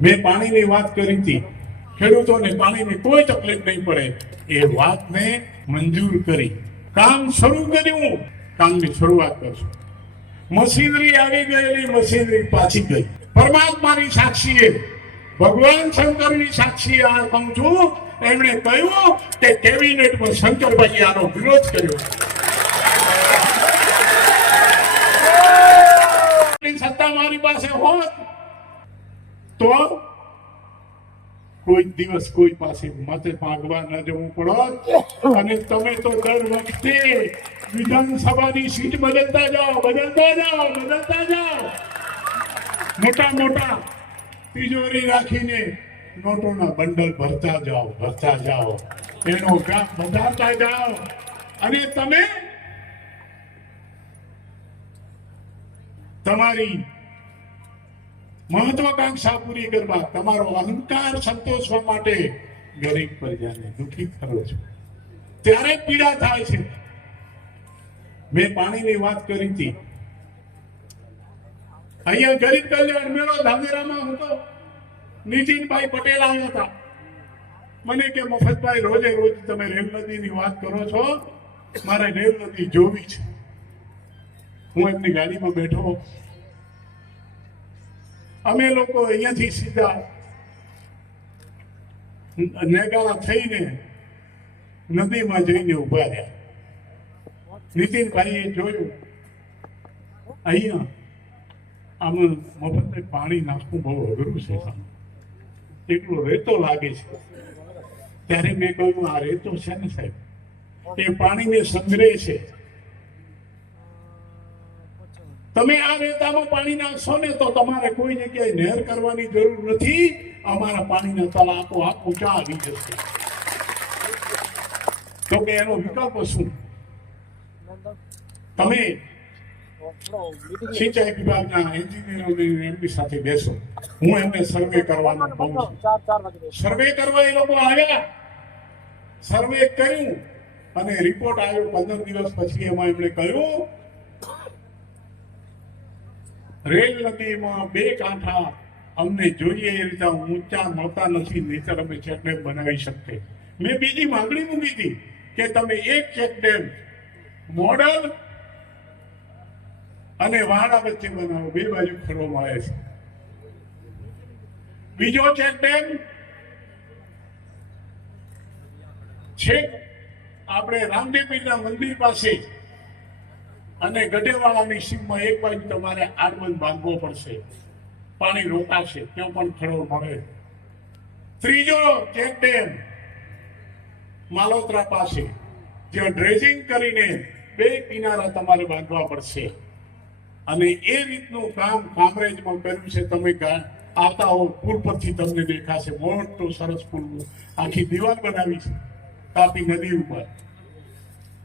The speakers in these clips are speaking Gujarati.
મેં પાણીની વાત કરી હતી. ખેડૂતોને પાણીની કોઈ તકલીફ નહીં પડે. એ વાતને મંજૂર કરી. કામ શરૂ કર્યું. કામની શરૂઆત કરશું. મશીનરી આવી ગયેલી, મશીનરી પાછી ગઈ. પરમાત્માની સાક્ષીએ, ભગવાન શંકરની સાક્ષી આ કહું છું એમણે કહ્યું કે કેબિનેટમાં શંકરભાઈ આનો વિરોધ કર્યો. સત્તા મારી પાસે હોત તો કોઈ દિવસ કોઈ પાસે મત માંગવા ન જવું પડો. અને તમે તો દર વખતે વિધાનસભાની સીટ બદલતા જાઓ બદલતા જાઓ બદલતા જાઓ. મોટા મોટા તિજોરી રાખીને નોટોના બંડલ ભરતા જાઓ ભરતા જાઓ. એનો ગ્રાફ વધારતા જાઓ. અને તમે તમારી મહત્વાકાંક્ષા પૂરી કરવા તમારો અહંકાર સંતોષવા માટે ગરીબ પ્રજાને દુઃખી કરો છો. ત્યારે પીડા થાય છે. મેં પાણીની વાત કરી હતી. અહીંયા ગરીબ કલ્યાણ મેળો ધાનેરામાં હતો. નીતિનભાઈ પટેલ આવ્યા હતા. મને કે, મફતભાઈ, રોજે રોજ તમે રેલ નદીની વાત કરો છો? મારે રેલ નદી જોવી છે. હું એમની ગાડીમાં બેઠો અમે લોકો અહીંયાથી સીધા નેગાળા થઈને નદીમાં જઈને ઊભા રહ્યા. નીતિનભાઈએ જોયું, અહીંયા આમાં મફતે પાણી નાખવું બહુ અઘરું છે એટલો રેતો લાગે છે. ત્યારે મેં કહ્યું, આ રેતો છે ને સાહેબ? એ પાણીને સંગ્રહ છે. તમે આ રેતામાં પાણી નાખશો ને તો તમારે કોઈ જગ્યાએ નહેર કરવાની જરૂર નથી. અમારા પાણીના તળા આપો આપ ઊંચા આવી જશે તો કે એનો વિકલ્પ શું? તમે સિંચાઈ વિભાગના એન્જિનિયરોની એમની સાથે બેસો. હું એમને સર્વે કરવાનો કહું છું. સર્વે કરવા એ લોકો આવ્યા. સર્વે કર્યું અને રિપોર્ટ આવ્યો. પંદર દિવસ પછી એમાં એમણે કહ્યું રેલ નદીમાં બે કાંઠા અમને જોઈએ એ રીતે ઊંચા મળતા નથી નહીતર અમે ચેકડેમ બનાવી શકતે મેં બીજી માંગણી મૂકી હતી કે તમે એક ચેકડેમ મોડલ અને વાડા વચ્ચે બનાવો, બે બાજુ ખરો મળે છે. બીજો ચેકડેમ છેક આપણે રામદેવપીરના મંદિર પાસે અને ગઢેવાળાની સીમમાં એક બાજુ તમારે આડબંધ બાંધવો પડશે. પાણી રોકાશે, ત્યાં પણ ખડો મળે. ત્રીજો ચેક ડેમ માલોત્રા પાસે, જ્યાં ડ્રેજિંગ કરીને બે કિનારા તમારે બાંધવા પડશે. અને એ રીતનું કામ કામરેજમાં કર્યું છે, તમે આવતા હો, પુલ પરથી તમને દેખાશે. મોટો સરસ પુલ આખી દિવાલ બનાવી છે, તાપી નદી ઉપર.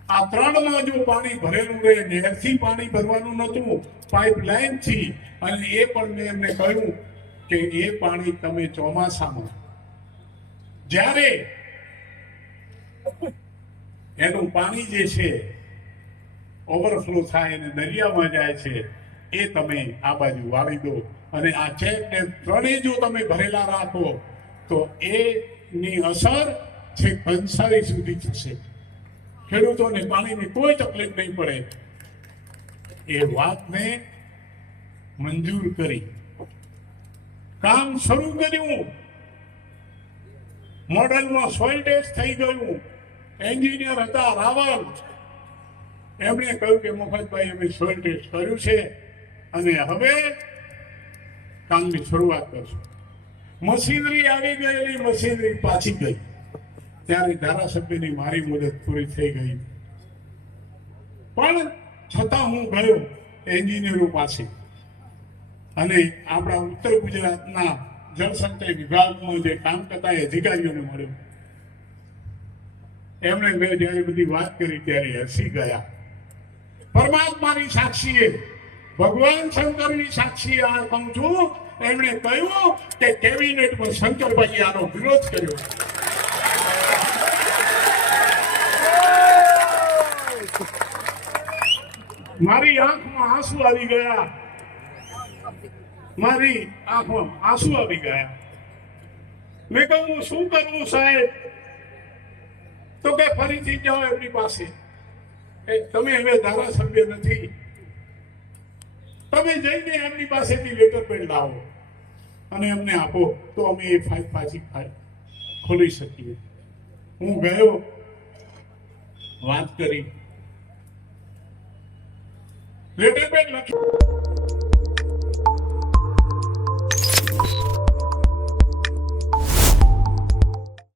આ જો પાણી ભરેલું રહે નહેરથી પાણી ભરવાનું નહોતું પાઇપલાઇનથી અને એ પણ મેં એમને કહ્યું કે એ પાણી તમે ચોમાસામાં જ્યારે એનું પાણી જે છે ઓવરફ્લો થાય અને દરિયામાં જાય છે, એ તમે આ બાજુ વાળી દો. અને આ ચેક ડેમ ત્રણેય જો તમે ભરેલા રાખો, તો એની અસર છેક પંસારી સુધી થશે. ખેડૂતોને પાણીની કોઈ તકલીફ નહીં પડે. એ વાતને મંજૂર કરી. કામ શરૂ કર્યું. મોડલમાં સોઇલ ટેસ્ટ થઈ ગયું. એન્જિનિયર હતા રાવલ. એમણે કહ્યું કે, મફતભાઈ, અમે સોઇલ ટેસ્ટ કર્યું છે અને હવે કામની શરૂઆત કરશું. મશીનરી આવી ગયેલી, મશીનરી પાછી ગઈ. ત્યારે ધારાસભ્યની મારી મુદત પૂરી થઈ ગઈ. પણ છતાં હું ગયો એન્જિનિયરો પાસે. અને આપણા ઉત્તર ગુજરાતના જળસંચય વિભાગમાં જે કામ કરતા અધિકારીઓને મળ્યો. એમણે મેં જ્યારે બધી વાત કરી ત્યારે હસી ગયા. પરમાત્માની સાક્ષીએ, ભગવાન શંકરની સાક્ષીએ આ કહું છું, એમણે કહ્યું કે કેબિનેટમાં શંકરભાઈ આનો વિરોધ કર્યો. મારી આંખમાં આંસુ આવી ગયા. મારી આંખમાં આંસુ આવી ગયા. મેં કહ્યું શું કરવું સાહેબ? તો કે ફરીથી જાઓ એમની પાસે. તમે હવે ધારાસભ્ય નથી. તમે જઈને એમની પાસેથી લેટર પેડ લાવો અને અમને આપો. તો અમે એ ફાઇલ પાછી ફાઇલ ખોલી શકીએ. હું ગયો. વાત કરી. Little it lucky.